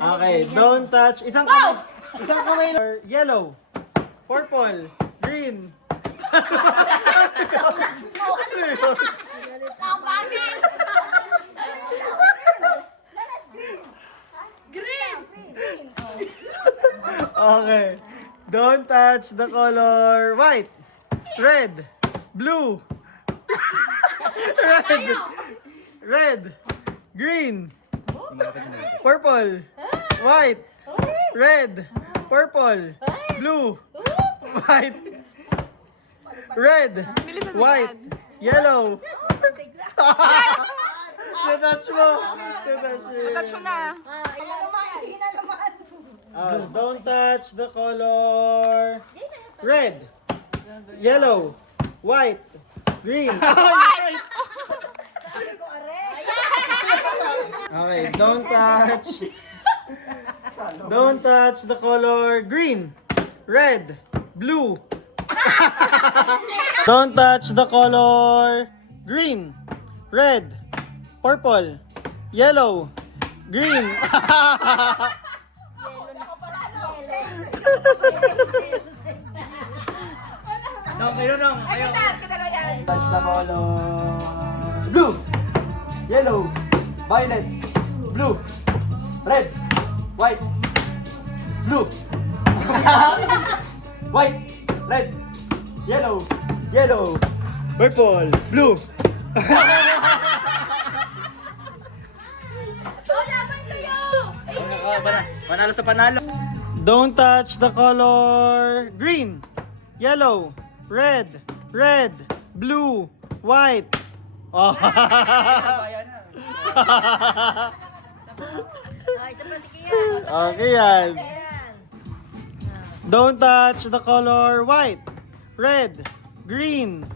Okay, don't touch. Isang kamay. Isang kamay. Yellow, purple, green. Okay. Don't touch the color white, red, blue, red, green, purple, white, red, purple, blue, white, red, white, yellow. Detach mo. Detach mo. Touch mo na. Don't touch the color red, yellow, white, green. White. Okay, don't touch. Don't touch the color green, red, blue. Don't touch the color green, red, purple, yellow, green. Touch the color blue, yellow, violet, blue, red, white, blue, white, red, yellow, purple, blue. Panalo sa panalo. Don't touch the color green, yellow, red, blue, white. Oh. Okay yan. Don't touch the color white, red, green.